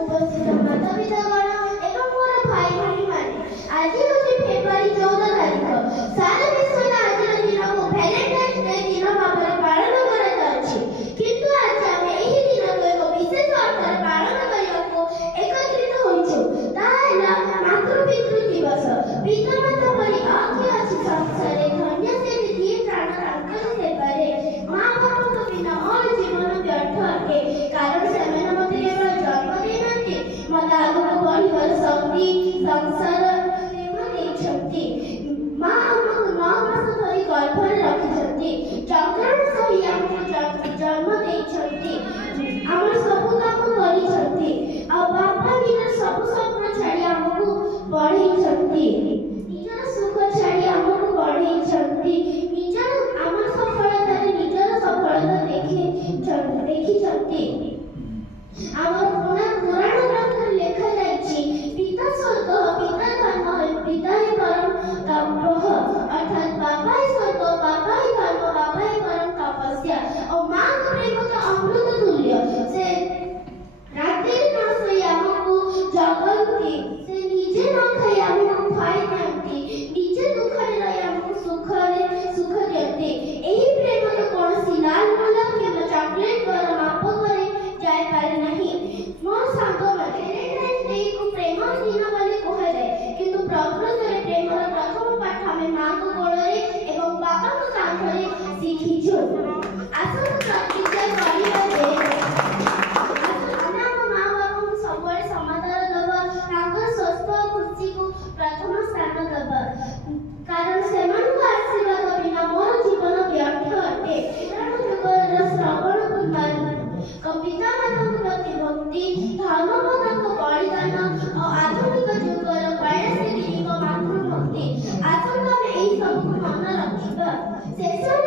ଉପସ୍ଥିତ ମାତାପିତାଗଣ ଏବଂ ମୋର ଭାଇ ଭଉଣୀମାନେ, ଆଜି ହେଉଛି ଫେବୃଆରୀ 14 ତାରିଖ। ସାରା ବିଶ୍ୱରେ ଆଜିର ଦିନକୁ ଭ୍ୟାଲେଣ୍ଟାଇନ୍ସ ଡେ ଦିନ ଭାବରେ ପାଳନ କରାଯାଉଛି। କିନ୍ତୁ ଆଜି ଆମେ ଏହି ଦିନକୁ ଏକ ବିଶେଷ ଅର୍ଥରେ ପାଳନ କରିବାକୁ ଏକତ୍ରିତ ହୋଇଛୁ। ତାହା ହେଲା ମାତୃ-ପିତୃ ଦିବସ। ପିତାମାତା ପରି ଆଉ କିଏ ଅଛି ସଂସାରରେ? ଧନ୍ୟ ସେ ଯିଏ ପ୍ରାଣ ତାଙ୍କରି ସେବାରେ। ମା ବାପାଙ୍କ ବିନା ମୋର ଜୀବନ ବ୍ୟର୍ଥ ଅଟେ, କାରଣ ସେମାନେ ମୋତେ କେବଳ ଜନ୍ମ ଦେଇନାହାନ୍ତି, ମୋତେ ଆଗକୁ ବଢ଼ିବାର ଶକ୍ତି, ସଂସାର ପ୍ରେମ ଦେଇଛନ୍ତି। ମା ଆମକୁ 9 ମାସ ଧରି ଗର୍ଭରେ ରଖିଛନ୍ତି, ଯନ୍ତ୍ରଣା ସହି ଆମକୁ ଜନ୍ମ ଦେଇଛନ୍ତି, ଆମର ସବୁ କାମ କରିଛନ୍ତି, ଆଉ ବାପା ନିଜର ସବୁ ସ୍ୱପ୍ନ ଛାଡ଼ି ଆମକୁ ପଢ଼େଇଛନ୍ତି, ନିଜର ସୁଖ ଛାଡ଼ି ଆମକୁ ପଢ଼େଇଛନ୍ତି, ଆମର ସଫଳତାରେ ନିଜର ସଫଳତା ଦେଖିଛନ୍ତି। ଆମର ପୁରାଣ ଗ୍ରନ୍ଥରେ ଲେଖାଯାଇଛି, ପିତା ସ୍ୱର୍ଗ, ପିତା ଧର୍ମ, ପିତା ହିଁ ପରମ ତପଃ। ଅର୍ଥାତ୍ ବାପା ହିଁ ସ୍ୱର୍ଗ, ବାପା ହିଁ ଧର୍ମ, ବାପା ହିଁ ପରମ ତପସ୍ୟା। ଆଉ ମାଙ୍କ ପ୍ରେମ ତ ଅମୃତ ତୁଲ୍ୟ। ସେ ରାତିରେ ନ ଶୋଇ ଆମକୁ ଜଗନ୍ତି, ସେ ନିଜେ ନ ଖାଇ ଆମକୁ ଖୁଆଇ ଦିଅନ୍ତି, ନିଜେ ଦୁଃଖରେ ରହି ଆମକୁ ସୁଖ ଦିଅନ୍ତି। ଏହି ପ୍ରେମ ତ କୌଣସି ଲାଲ ଗୋଲାପ କିମ୍ବା ଚକୋଲେଟ୍ ଦ୍ୱାରା ମାପ କରି ଯାଇପାରେ ନାହିଁ। ମୋ ସାଙ୍ଗମାନେ, ଭ୍ୟାଲେଣ୍ଟାଇନ୍ସ ଡେକୁ ପ୍ରେମ ଦିନ ବୋଲି କୁହାଯାଏ, କିନ୍ତୁ ପ୍ରକୃତରେ ପ୍ରେମର ପ୍ରଥମ ପାଠ ଆମେ ମାଙ୍କ କୋଳରେ ଏବଂ ବାପାଙ୍କ କାନ୍ଧରେ ଶିଖିଛୁ। ଆସନ୍ତୁ ପ୍ରତିଜ୍ଞା କରିବା ଯେ ଆମେ ଆମ ମା ବାପାଙ୍କୁ ସବୁବେଳେ ସମାଦର ଦେବା, ତାଙ୍କର ସ୍ୱାସ୍ଥ୍ୟ ଓ ଖୁସିକୁ ପ୍ରଥମ ସ୍ଥାନ ଦେବା, କାରଣ ସେମାନଙ୍କ ଆଶୀର୍ବାଦ ବିନା ମୋର ଜୀବନ ବ୍ୟର୍ଥ ଅଟେ। ପୁରାଣ ଯୁଗର ଶ୍ରବଣ ପିତାମାତାଙ୍କ ପ୍ରତି ଭକ୍ତି, ଧର୍ମପଦଙ୍କ ବଳିଦାନ ଓ ଆଧୁନିକ ଯୁଗର କୈଳାସଗିରିଙ୍କ ମାତୃଭକ୍ତି। ଆସନ୍ତୁ ଆମେ ଏହି ସବୁକୁ ମନେ ରଖିବା। ଶେଷ